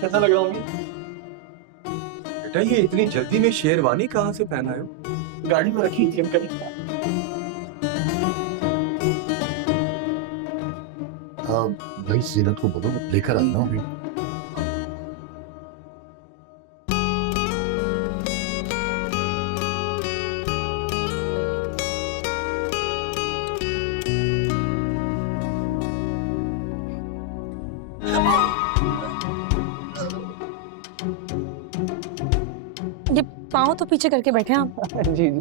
कैसा लग रहा हूँ? बेटा ये इतनी जल्दी में शेरवानी कहाँ से पहना है? गाड़ी में रखी थी अंकल। भाई सीरत को बोलो लेकर आना अभी। ये पाँव तो पीछे करके बैठे हैं आप। जी जी।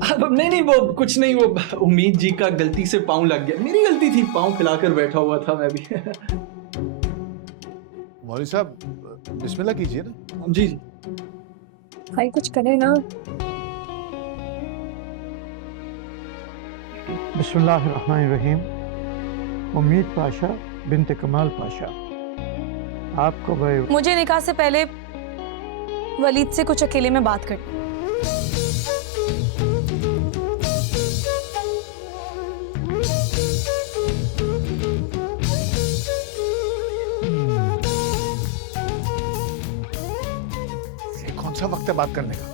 अब नहीं वो कुछ नहीं, वो उम्मीद जी का गलती से पाँव लग गया, मेरी गलती थी, पाँव फैलाकर बैठा हुआ था मैं भी। मौलवी साहब बिस्मिल्लाह कीजिए ना। जी जी। भाई कुछ करे ना। बिस्मिल्लाहिर्रहमानिर्रहीम। उम्मीद पाशा बिन्त कमाल पाशा, आपको भाई मुझे निकाह से पहले वलीद से कुछ अकेले में बात करनी। ये कौन सा वक्त है बात करने का?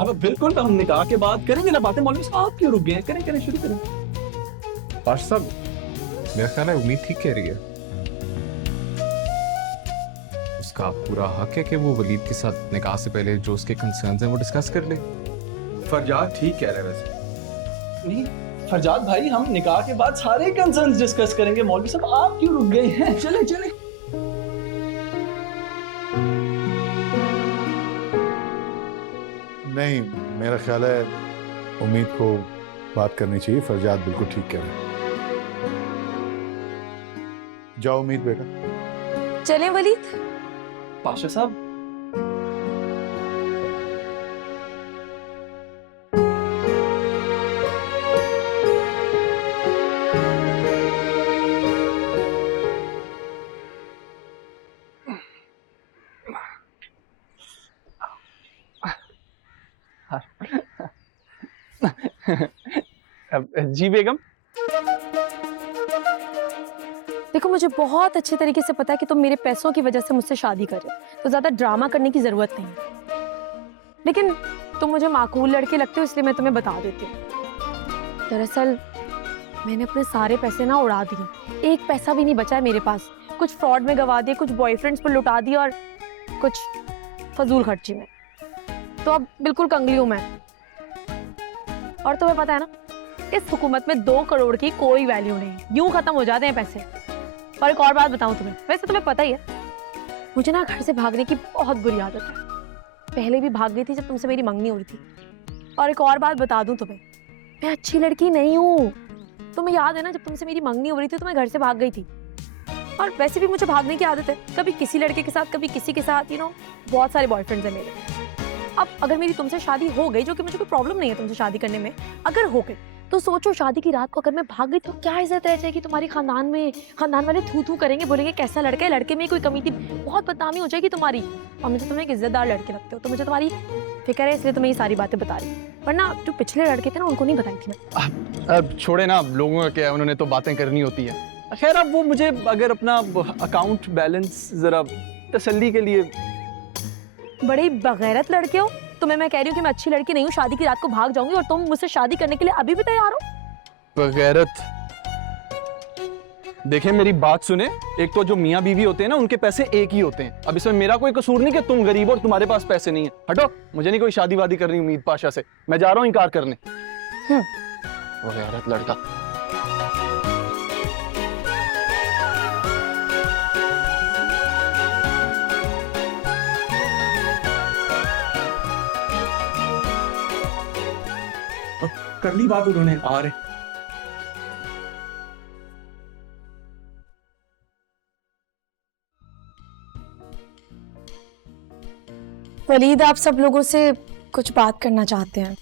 अब बिल्कुल हम निकाह के बाद करेंगे ना बातें। मौलवी साहब आप क्यों रुक गए? करें करें, शुरू करें। पाश साहब मेरा ख्याल है उम्मीद ठीक कह रही है। उसका पूरा हक है कि वो वलीद के साथ निकाह से पहले जो उसके कंसर्न्स हैं वो डिस्कस कर ले। फरजाद ठीक कह रहे हैं वैसे। नहीं फरजाद भाई, हम निकाह के बाद सारे कंसर्न्स डिस्कस करेंगे। मौलवी साहब आप क्यों रुक गए हैं? चले चले। नहीं, मेरा ख्याल है उम्मीद को बात करनी चाहिए। फरजाद बिल्कुल ठीक कह रहे हैं। जाओ उम्मीद बेटा। चलें वलीद? पाशा साहब जी बेगम। देखो मुझे बहुत अच्छे तरीके से पता है कि तुम मेरे पैसों की वजह से मुझसे शादी कर रहे हो, तो ज्यादा ड्रामा करने की जरूरत नहीं है। लेकिन तुम मुझे माकूल लड़के लगते हो, इसलिए मैं तुम्हें बता देती हूँ। दरअसल मैंने अपने सारे पैसे ना उड़ा दिए, एक पैसा भी नहीं बचा है मेरे पास। कुछ फ्रॉड में गवा दिए, कुछ बॉयफ्रेंड्स पर लुटा दिया और कुछ फजूल खर्ची में। तो अब बिल्कुल कंगली हूं मैं। और तुम्हें पता है ना, इस हुकूमत में 2 करोड़ की कोई वैल्यू नहीं, यूं खत्म हो जाते हैं पैसे। और एक और बात बताऊं तुम्हें, वैसे तुम्हें पता ही है मुझे ना घर से भागने की बहुत बुरी आदत है। पहले भी भाग गई थी जब तुमसे मेरी मंगनी हो रही थी। और एक और बात बता दूं तुम्हें, मैं अच्छी लड़की नहीं हूँ। तुम्हें याद है ना, जब तुमसे मेरी मंगनी हो रही थी तो मैं घर से भाग गई थी। और वैसे भी मुझे भागने की आदत है, कभी किसी लड़के के साथ, कभी किसी के साथ। बहुत सारे बॉयफ्रेंड्स हैं मेरे। अब अगर मेरी तुमसे शादी हो गई, जो कि मुझे कोई प्रॉब्लम नहीं है तुमसे शादी करने में, अगर हो गई तो सोचो शादी की रात को अगर मैं भाग गई तो क्या इज्जत रह जाएगी तुम्हारी खानदान में। खानदान वाले थू थू करेंगे, बोलेंगे कैसा लड़का है, लड़के में कोई कमी थी, बहुत बदनामी हो जाएगी तुम्हारी। और मुझे तुम्हें एक इज्जतदार लड़के लगते हो, तो मुझे तुम्हारी फिक्र है, इसलिए तुम्हें ये सारी बातें बता रही। वरना जो पिछले लड़के थे ना, उनको नहीं बताई थी मैं। अब छोड़े ना, अब लोगों का क्या है, उन्होंने तो बातें करनी होती है। खैर अब वो मुझे अगर अपना अकाउंट बैलेंस जरा तसल्ली के लिए। बड़े बगैरत लड़के हो। तुम्हें मैं कह रही हूँ कि मैं अच्छी लड़की नहीं हूँ, शादी की रात को भाग जाऊंगी, और तुम मुझसे शादी करने के लिए अभी भी तैयार हो? बगैरत। देखें मेरी बात सुने, एक तो जो मियाँ बीवी होते हैं ना, उनके पैसे एक ही होते हैं। अब इसमें मेरा कोई कसूर नहीं कि तुम गरीब हो और तुम्हारे पास पैसे नहीं है। हटो, मुझे नहीं कोई शादी वादी करनी उम्मीद पाशा से। मैं जा रहा हूँ इनकार करने। बगैरत लड़का। कर ली बात उन्होंने, आ रहे। वलीद आप सब लोगों से कुछ बात करना चाहते हैं।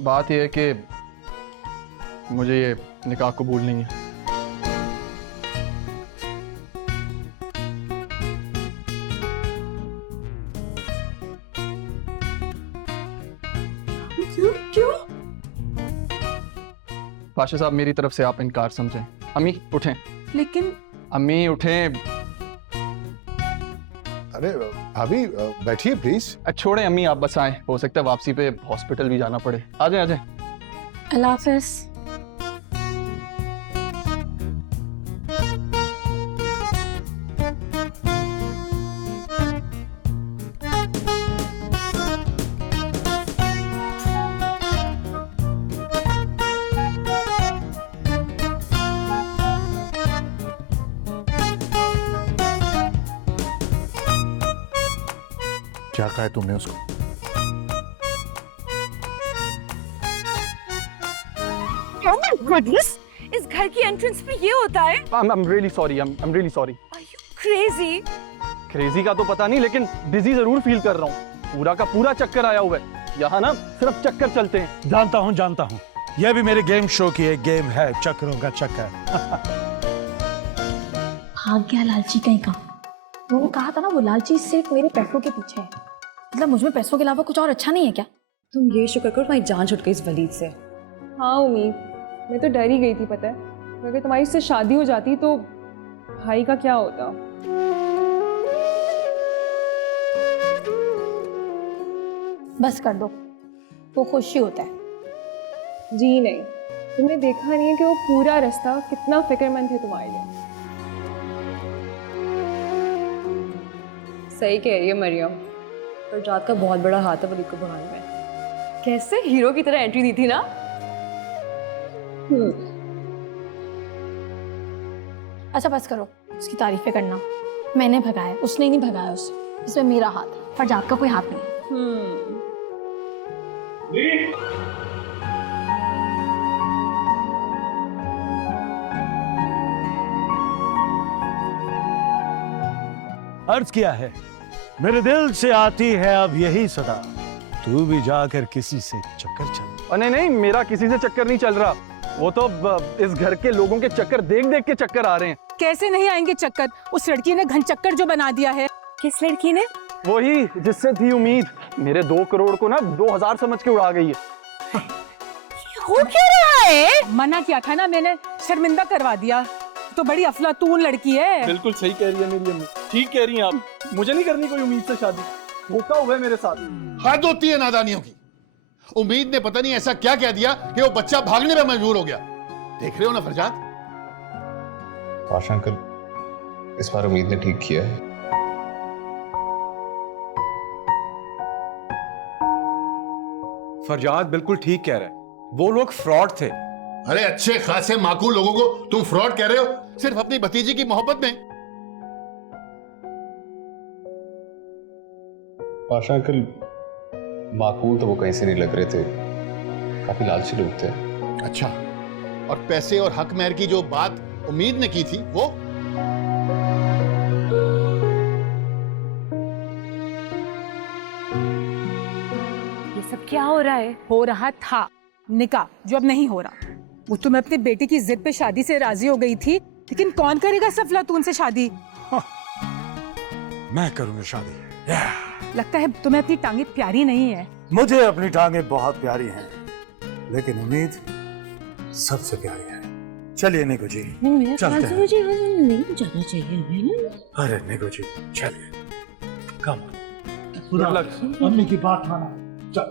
बात यह है कि मुझे ये निकाह कबूल नहीं है। क्यों क्यों? पाशा साहब मेरी तरफ से आप इनकार समझें। अम्मी उठें, लेकिन अम्मी उठें। अरे भाभी बैठिए प्लीज। छोड़ें अम्मी, आप बस आए, हो सकता है वापसी पे हॉस्पिटल भी जाना पड़े। आ जाए आ जाए। अल्लाह हाफिज। क्या कहा है तुमने उसको? Oh my goodness! इस घर की एंट्रेंस पे ये होता है? I'm really sorry, I'm really sorry। Are you crazy? Crazy का तो पता नहीं, लेकिन बिजी जरूर फील कर रहा हूँ। पूरा का पूरा चक्कर आया हुआ है। यहाँ ना सिर्फ चक्कर चलते हैं। जानता हूँ। यह भी मेरे गेम शो की एक गेम है, चक्करों का चक्कर। भाग गया लालची कहीं का। मैंने कहा था ना, वो लालची सिर्फ मेरे पैसों के पीछे है। मतलब मुझ में पैसों के अलावा कुछ और अच्छा नहीं है क्या? तुम ये शुक्र करो तुम्हारी जान छूट गई इस वलीद से। हाँ उम्मीद, मैं तो डर ही गई थी पता है। अगर तुम्हारी उससे शादी हो जाती तो भाई का क्या होता। बस कर दो, वो खुश ही होता है। जी नहीं, तुमने देखा नहीं है कि वो पूरा रास्ता कितना फिक्रमंद है तुम्हारे लिए। सही कह रही है मरियम, फरजाद का बहुत बड़ा हाथ है वलीद को भगाने में। कैसे हीरो की तरह एंट्री दी थी ना। अच्छा बस करो उसकी तारीफें करना। मैंने भगाया, उसने नहीं भगाया उसे। इसमें मेरा हाथ है, फरजाद का कोई हाथ नहीं। अर्ज किया है, मेरे दिल से आती है अब यही सदा, तू भी जाकर किसी से चक्कर चल। नहीं नहीं, मेरा किसी से चक्कर नहीं चल रहा। वो तो इस घर के लोगों के चक्कर देख देख के चक्कर आ रहे हैं। कैसे नहीं आएंगे चक्कर? उस लड़की ने घन चक्कर जो बना दिया है। किस लड़की ने? वही जिससे थी उम्मीद। मेरे 2 करोड़ को ना 2000 समझ के उड़ा गई है। हो क्या रहा है? मना किया था ना मैंने, शर्मिंदा करवा दिया। तो बड़ी अफलातून लड़की है। बिल्कुल सही कह रही है मेरी अम्मी, ठीक कह रही हैं आप। मुझे नहीं करनी कोई उम्मीद से शादी, धोखा हुआ है मेरे साथ। हद होती है नादानियों की। उम्मीद ने पता नहीं ऐसा क्या कह दिया कि वो बच्चा भागने में मजबूर हो गया। देख रहे हो ना फरजाद। पाशा अंकल, इस बार उम्मीद ने ठीक किया है। फरजाद बिल्कुल ठीक कह रहा है, वो लोग फ्रॉड थे। अरे अच्छे खासे माकूल लोगों को तुम फ्रॉड कह रहे हो सिर्फ अपनी भतीजी की मोहब्बत में। पाशा अंकल, माकूल तो वो कहीं से नहीं लग रहे थे, काफी लालची लोग थे। अच्छा, और पैसे और हक महर की जो बात उम्मीद ने की थी वो? ये सब क्या हो रहा है? हो रहा था निकाह, जो अब नहीं हो रहा। वो तो मैं अपनी बेटी की जिद पे शादी से राजी हो गई थी, लेकिन कौन करेगा सफलातून से शादी? मैं करूंगा शादी। लगता है तुम्हें अपनी टांगे प्यारी नहीं है। मुझे अपनी टांगे बहुत प्यारी हैं, लेकिन उम्मीद सबसे प्यारी है। चलिए निको जी, चलते हैं। नहीं जाना चाहिए। अरे निको जी चलिए, कम। Good luck. मम्मी की बात माना, चल।